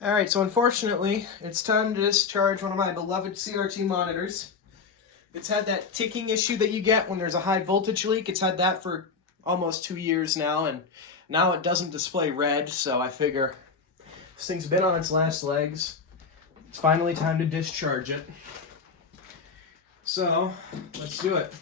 Alright, so unfortunately, it's time to discharge one of my beloved CRT monitors. It's had that ticking issue that you get when there's a high voltage leak. It's had that for almost 2 years now, and now it doesn't display red, so I figure this thing's been on its last legs. It's finally time to discharge it. So, let's do it.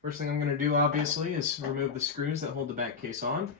First thing I'm going to do, obviously, is remove the screws that hold the back case on.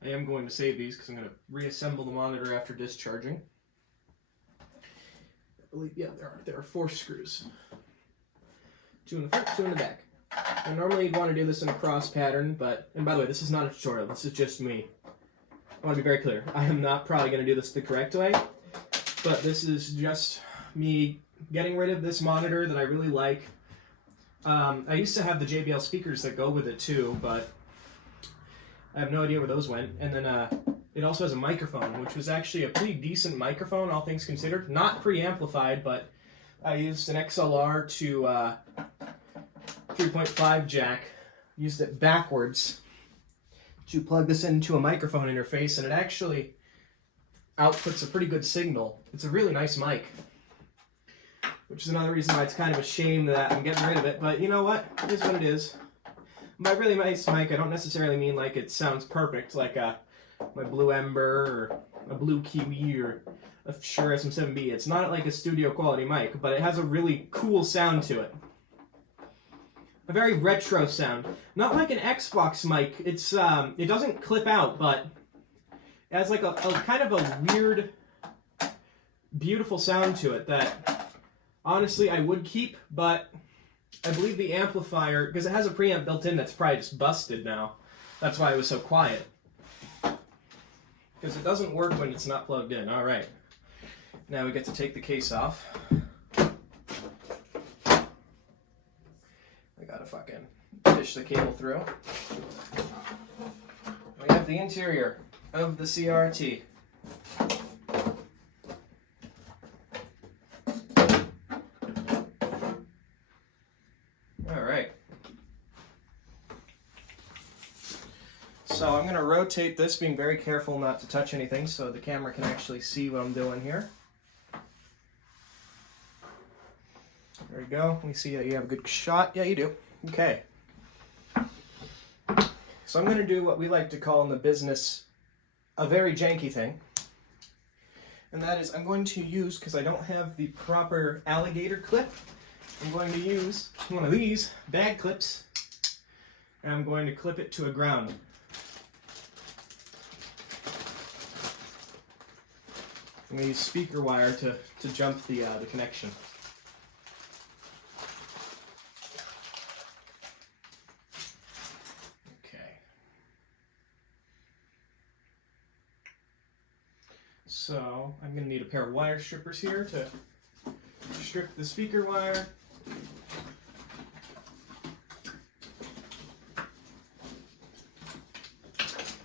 I am going to save these because I'm going to reassemble the monitor after discharging. I believe, yeah, there are 4 screws. 2 in the front, 2 in the back. And normally you'd want to do this in a cross pattern, but, and by the way, this is not a tutorial, this is just me. I want to be very clear. I am not probably going to do this the correct way, but this is just me getting rid of this monitor that I really like. I used to have the JBL speakers that go with it too, but I have no idea where those went. And then it also has a microphone, which was actually a pretty decent microphone, all things considered. Not preamplified, but I used an XLR to 3.5 jack, used it backwards to plug this into a microphone interface, and it actually outputs a pretty good signal. It's a really nice mic, which is another reason why it's kind of a shame that I'm getting rid of it, but you know what? It is what it is. By really nice mic, I don't necessarily mean like it sounds perfect, like my Blue Ember or a Blue Kiwi or a Shure SM7B. It's not like a studio quality mic, but it has a really cool sound to it. A very retro sound. Not like an Xbox mic. It's it doesn't clip out, but it has like a kind of a weird, beautiful sound to it that honestly I would keep, but I believe the amplifier, because it has a preamp built in that's probably just busted now. That's why it was so quiet. Because it doesn't work when it's not plugged in. Alright. Now we get to take the case off. I gotta fucking fish the cable through. We have the interior of the CRT. Alright. So I'm going to rotate this, being very careful not to touch anything so the camera can actually see what I'm doing here. There we go. We see that you have a good shot. Yeah, you do. Okay. So I'm going to do what we like to call in the business a very janky thing. And that is I'm going to use, because I don't have the proper alligator clip, I'm going to use one of these bag clips, and I'm going to clip it to a ground. I'm going to use speaker wire to jump the connection. Okay. So I'm going to need a pair of wire strippers here to strip the speaker wire.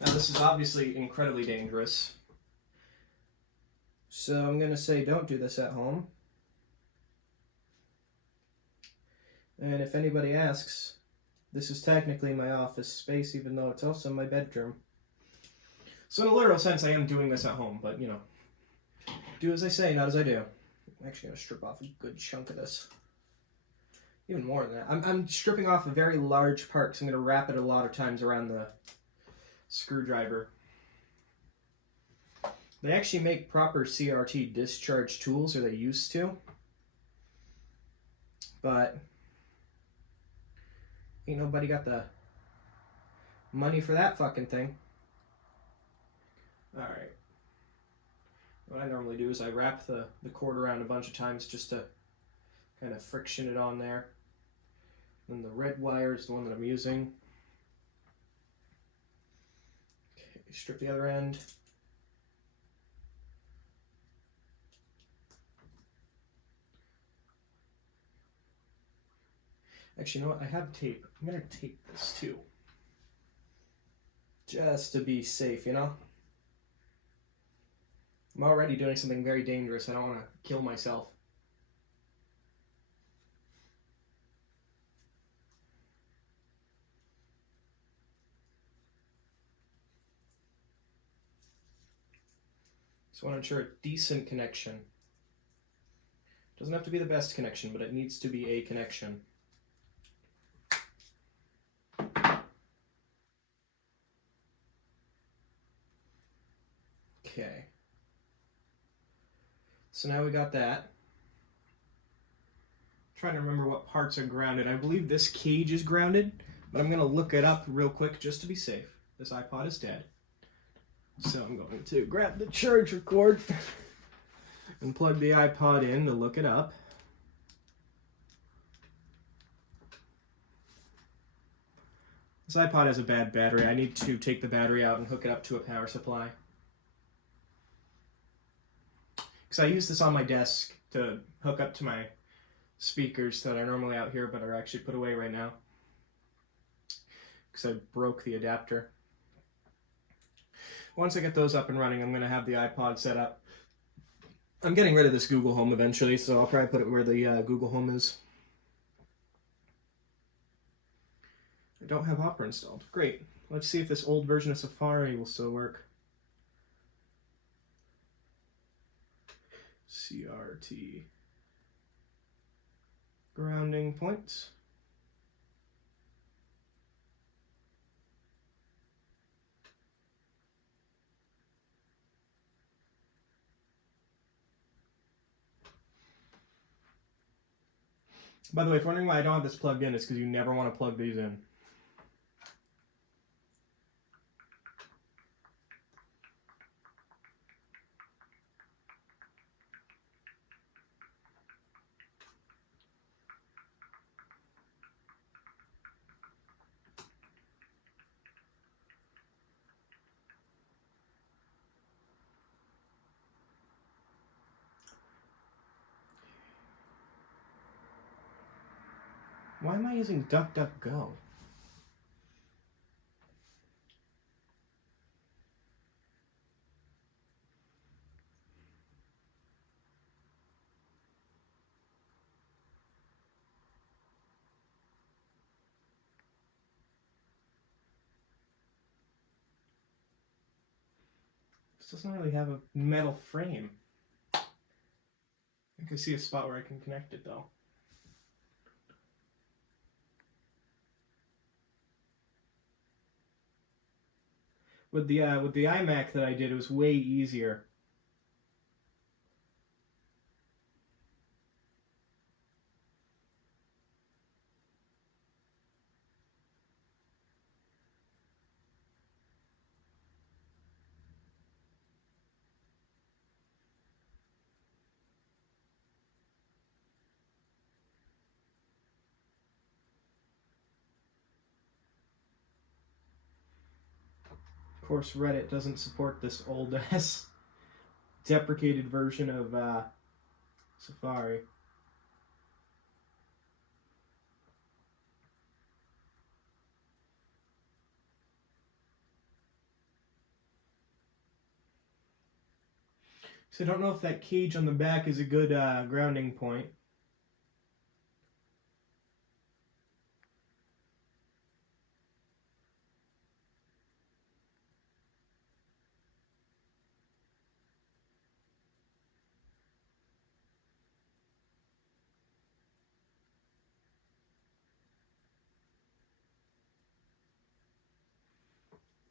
Now this is obviously incredibly dangerous. So I'm going to say don't do this at home. And if anybody asks, this is technically my office space, even though it's also my bedroom. So in a literal sense, I am doing this at home, but you know, do as I say, not as I do. I'm actually going to strip off a good chunk of this. Even more than that. I'm stripping off a very large part because I'm going to wrap it a lot of times around the screwdriver. They actually make proper CRT discharge tools, or they used to. But ain't nobody got the money for that fucking thing. Alright. What I normally do is I wrap the cord around a bunch of times just to kind of friction it on there. Then the red wire is the one that I'm using. Okay, strip the other end. Actually, you know what? I have tape. I'm going to tape this too. Just to be safe, you know? I'm already doing something very dangerous. I don't want to kill myself. So I want to ensure a decent connection. Doesn't have to be the best connection, but it needs to be a connection. Okay. So now we got that. Trying to remember what parts are grounded. I believe this cage is grounded, but I'm going to look it up real quick just to be safe. This iPod is dead. So I'm going to grab the charger cord and plug the iPod in to look it up. This iPod has a bad battery. I need to take the battery out and hook it up to a power supply. Because I use this on my desk to hook up to my speakers that are normally out here but are actually put away right now. Because I broke the adapter. Once I get those up and running, I'm going to have the iPod set up. I'm getting rid of this Google Home eventually, so I'll probably put it where the Google Home is. I don't have Opera installed. Great. Let's see if this old version of Safari will still work. CRT. Grounding points. By the way, if you're wondering why I don't have this plugged in, it's because you never want to plug these in. Why am I using DuckDuckGo? This doesn't really have a metal frame. I can see a spot where I can connect it though. With the iMac that I did, it was way easier. Of course, Reddit doesn't support this old-ass deprecated version of Safari. So I don't know if that cage on the back is a good grounding point.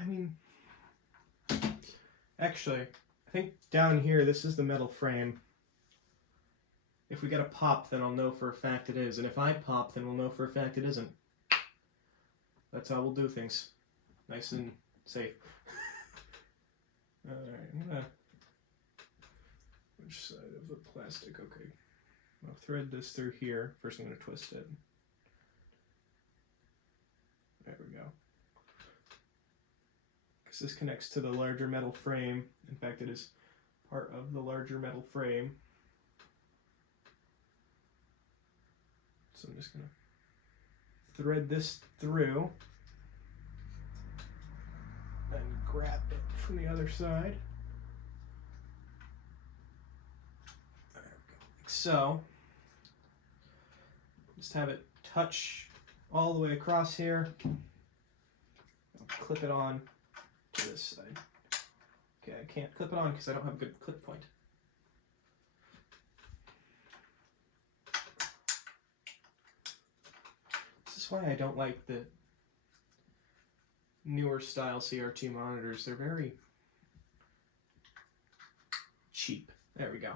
I mean, actually, I think down here, this is the metal frame. If we get a pop, then I'll know for a fact it is. And if I pop, then we'll know for a fact it isn't. That's how we'll do things. Nice and safe. Alright, I'm gonna... Which side of the plastic? Okay. I'll thread this through here. First I'm gonna twist it. There we go. Because this connects to the larger metal frame. In fact, it is part of the larger metal frame. So I'm just going to thread this through and grab it from the other side. There we go. Like so. Just have it touch all the way across here. I'll clip it on to this side. Okay, I can't clip it on because I don't have a good clip point. This is why I don't like the newer style CRT monitors. They're very cheap. There we go.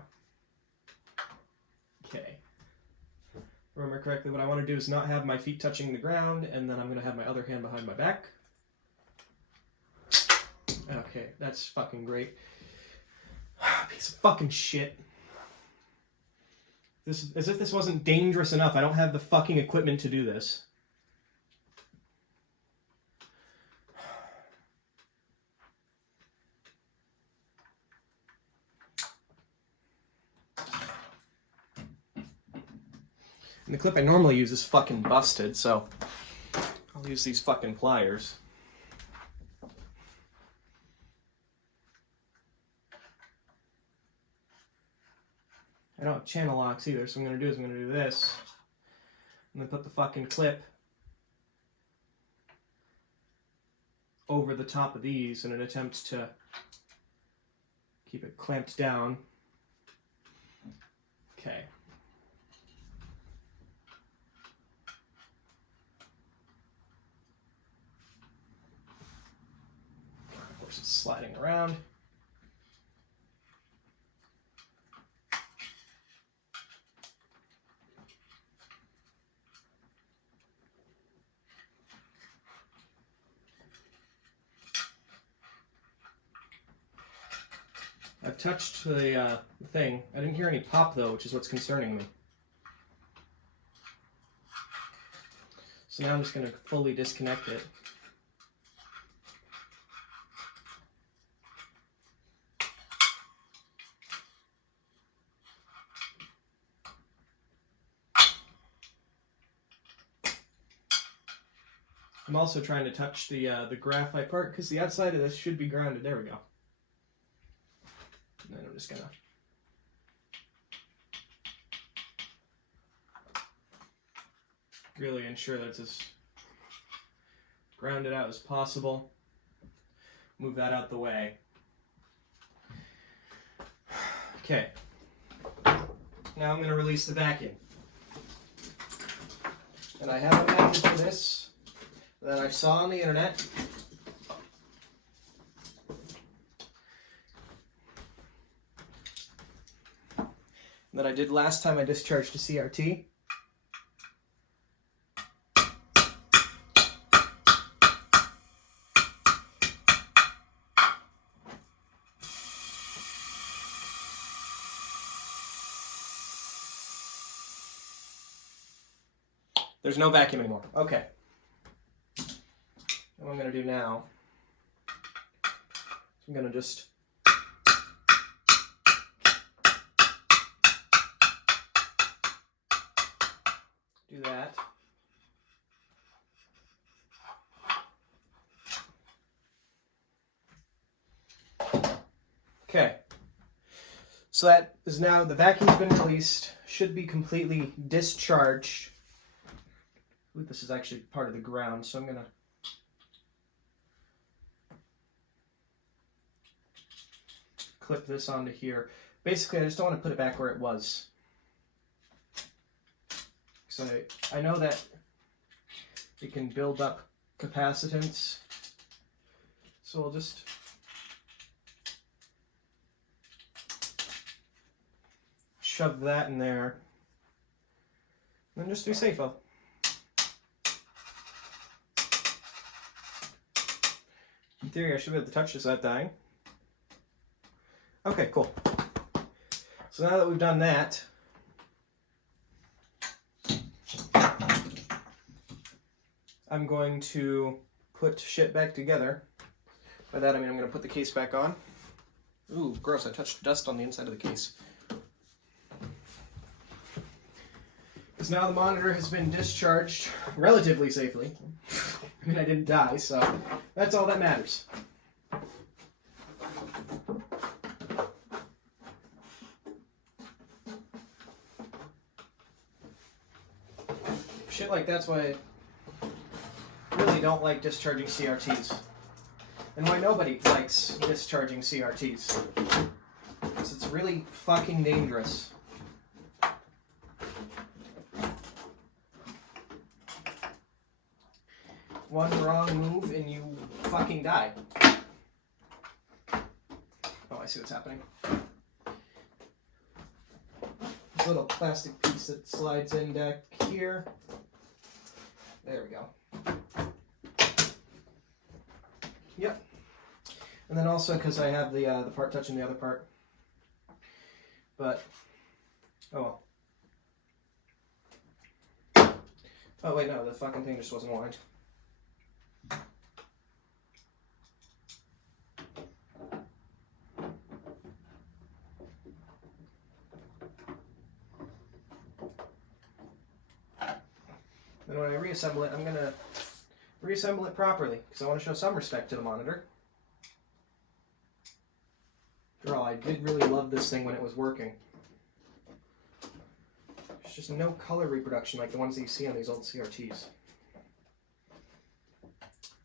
Okay. Remember correctly, what I want to do is not have my feet touching the ground, and then I'm going to have my other hand behind my back. Okay, that's fucking great. Piece of fucking shit. This, as if this wasn't dangerous enough, I don't have the fucking equipment to do this. And the clip I normally use is fucking busted, so I'll use these fucking pliers. I don't have channel locks either, so what I'm going to do this. And then put the fucking clip over the top of these in an attempt to keep it clamped down. Okay. Of course, it's sliding around. I've touched the thing. I didn't hear any pop though, which is what's concerning me. So now I'm just going to fully disconnect it. I'm also trying to touch the graphite part because the outside of this should be grounded. There we go. And then I'm just gonna really ensure that it's as grounded out as possible. Move that out the way. Okay. Now I'm going to release the vacuum. And I have a method for this that I saw on the internet. That I did last time I discharged a CRT. There's no vacuum anymore. Okay. What I'm going to do now, I'm going to just do that. Okay. So that is now, the vacuum's been released, should be completely discharged. Ooh, this is actually part of the ground, so I'm going to clip this onto here. Basically, I just don't want to put it back where it was. So I know that it can build up capacitance. So we'll just shove that in there. And then just do SAFO. In theory, I should be able to touch this without dying. Okay, cool. So now that we've done that, I'm going to put shit back together. By that I mean I'm going to put the case back on. Ooh, gross, I touched dust on the inside of the case. Because now the monitor has been discharged relatively safely. I mean, I didn't die, so that's all that matters. Shit like that's why I really don't like discharging CRTs. and why nobody likes discharging CRTs. Because it's really fucking dangerous. One wrong move and you fucking die. Oh, I see what's happening. This little plastic piece that slides in back here. There we go. Yep. And then also because I have the part touching the other part. But, oh well. Oh wait, no, the fucking thing just wasn't aligned. Then when I reassemble it, I'm going to reassemble it properly because I want to show some respect to the monitor. After all, I did really love this thing when it was working. There's just no color reproduction like the ones that you see on these old CRTs.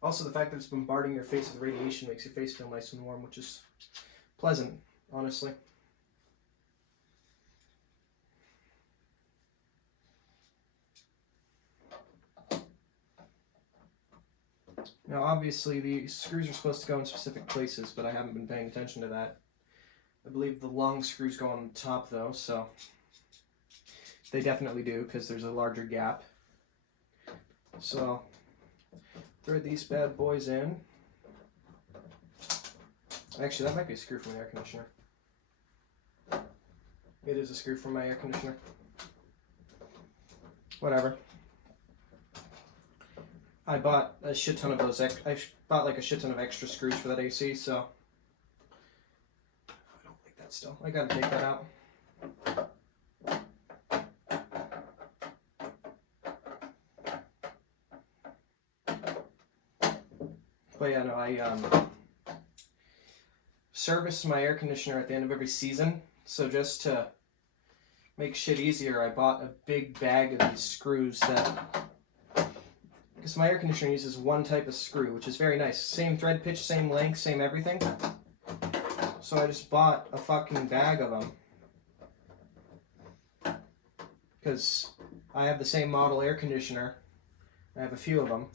Also, the fact that it's bombarding your face with radiation makes your face feel nice and warm, which is pleasant, honestly. Now, obviously, the screws are supposed to go in specific places, but I haven't been paying attention to that. I believe the long screws go on the top, though, so they definitely do, because there's a larger gap. So, thread these bad boys in. Actually, that might be a screw from the air conditioner. It is a screw from my air conditioner. Whatever. I bought a shit ton of those. I bought like a shit ton of extra screws for that AC, so I don't like that still. I gotta take that out. But yeah, no, I service my air conditioner at the end of every season. So just to make shit easier, I bought a big bag of these screws that. Because my air conditioner uses one type of screw, which is very nice. Same thread pitch, same length, same everything. So I just bought a fucking bag of them. Because I have the same model air conditioner. I have a few of them.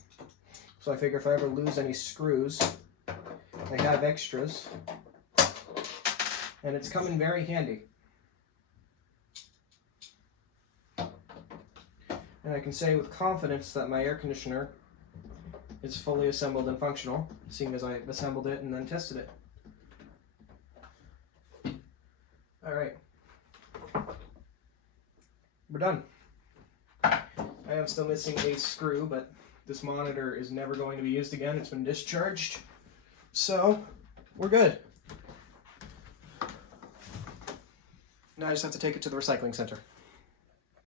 So I figure if I ever lose any screws, I have extras. And it's come in very handy. And I can say with confidence that my air conditioner is fully assembled and functional, seeing as I assembled it and then tested it. Alright. We're done. I am still missing a screw, but this monitor is never going to be used again. It's been discharged. So, we're good. Now I just have to take it to the recycling center.